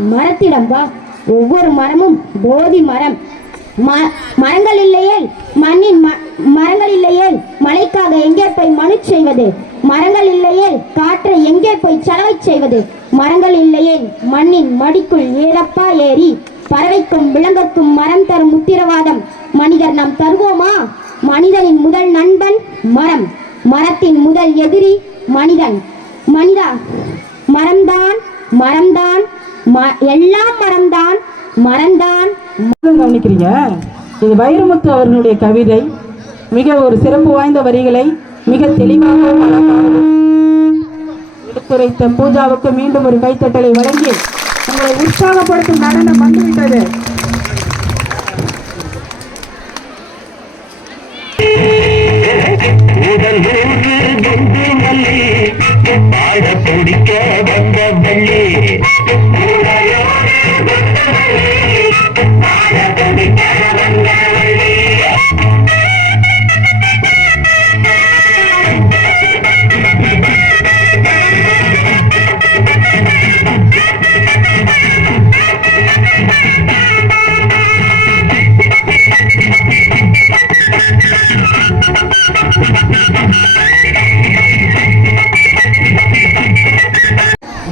மரத்திடம் வா. ஒவ்வொரு மரமும் போதி மரம். ம- மரங்கள் இல்லையே. மண்ணின் ம- மரங்கள் இல்லையே. மலைக்காக எங்கே போய் மனு செய்வது? மரங்கள் இல்லையே. காற்றை எங்கே போய் செலவை செய்வது? மரங்கள் இல்லையே. மண்ணின் மடிக்குள் ஏறப்பா ஏறி பறவைக்கும் விலங்குக்கும் மரம் தரும் உத்திரவாதம். எல்லாம் மரம்தான் மரம்தான் தான் கவனிக்கிறீங்க இது வைரமுத்து அவர்களுடைய கவிதை. மிக ஒரு சிறப்பு வாய்ந்த வரிகளை மிக தெளிவாக எடுத்துரைத்த பூஜாவுக்கு மீண்டும் ஒரு கைத்தட்டலை வழங்கி உங்களை உற்சாகப்படுத்தும் நடனம் வந்துவிட்டது. பாட பிடிக்க வந்த வள்ளி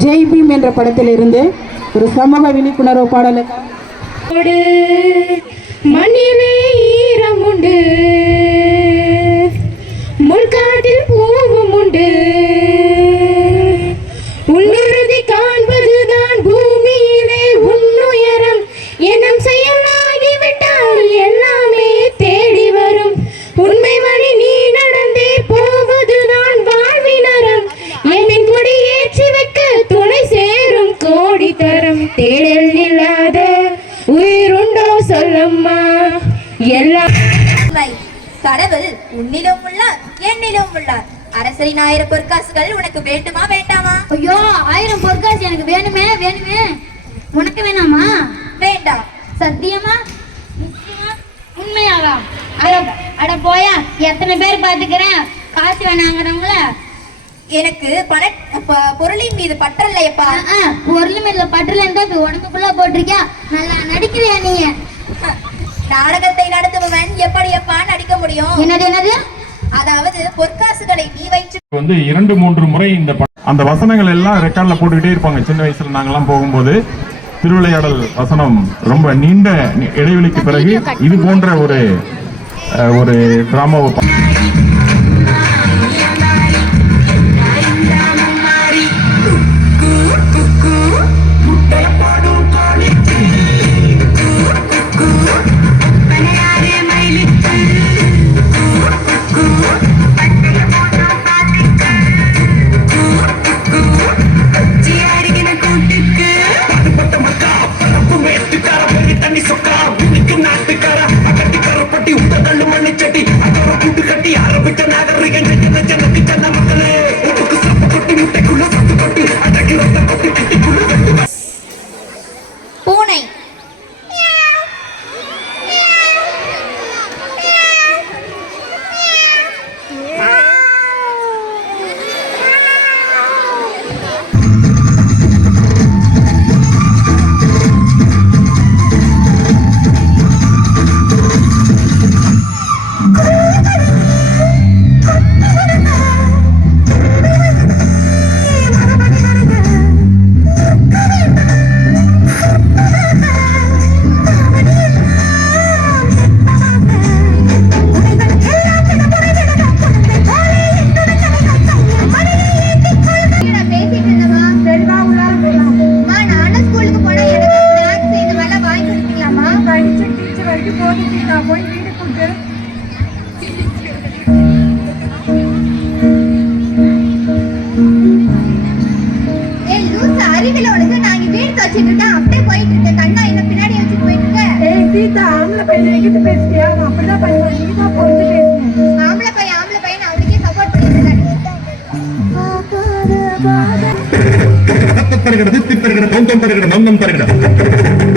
ஜெய் பீம் என்ற படத்திலிருந்து ஒரு சமூக விழிப்புணர்வு பாடலுக்கு உண்டு, தரம் தேடல் இல்லாத உயிருண்டோ சொல்லம்மா. எல்லாம் கடவுள் உன்னிலும் உள்ளார் என்னிலும் உள்ளார். அரசரின் ஆயிரம் பொற்காசுகள் உனக்கு வேண்டுமா வேண்டாமா? ஐயோ ஆயிரம் பொற்காசு எனக்கு வேணுமே வேணுமே. உனக்கு வேணாமா? வேண்டாம். சத்தியமா? நிச்சயமா? உண்மையாவா? அட அட போயா எத்தனை பேர் பாத்துக்கிறேன் காசு வேணாங்கிறவங்கள. எனக்கு பண பொருளின் மீது பற்றல்லையப்பா பொருள் மேல பட்டுல இருந்தா இப்ப உடம்புக்குள்ள போட்டிருக்கியா? நல்லா நடிக்கிறியா நீ? நாடகத்தை நடத்துபவன் எப்படியப்பா நடிக்க முடியும்? என்னது என்னது? அதாவது பொற்காசுகளை நீ வைத்து வந்து இரண்டு மூன்று முறை இந்த ப- அந்த வசனங்கள் எல்லாம் ரெக்கார்ட்ல போட்டுக்கிட்டே இருப்பாங்க. சின்ன வயசுல நாங்கெல்லாம் போகும்போது திருவிளையாடல் வசனம் ரொம்ப நீண்ட இடைவெளிக்கு பிறகு இது போன்ற ஒரு ஒரு டிராமாவை சீதா ஆம்பளை பையன் என்கிட்ட பேசுறியா? நான் அப்படிதான் பண்ணுவேன் நீ தான் பொறுத்து பேசுனேன். ஆம்பளை பையன் ஆம்பளை பையன் நான் அவனுக்கே சப்போர்ட் பண்ணிட்டு தருகிறது திப்பருகிறது மந்தம் தருகிறது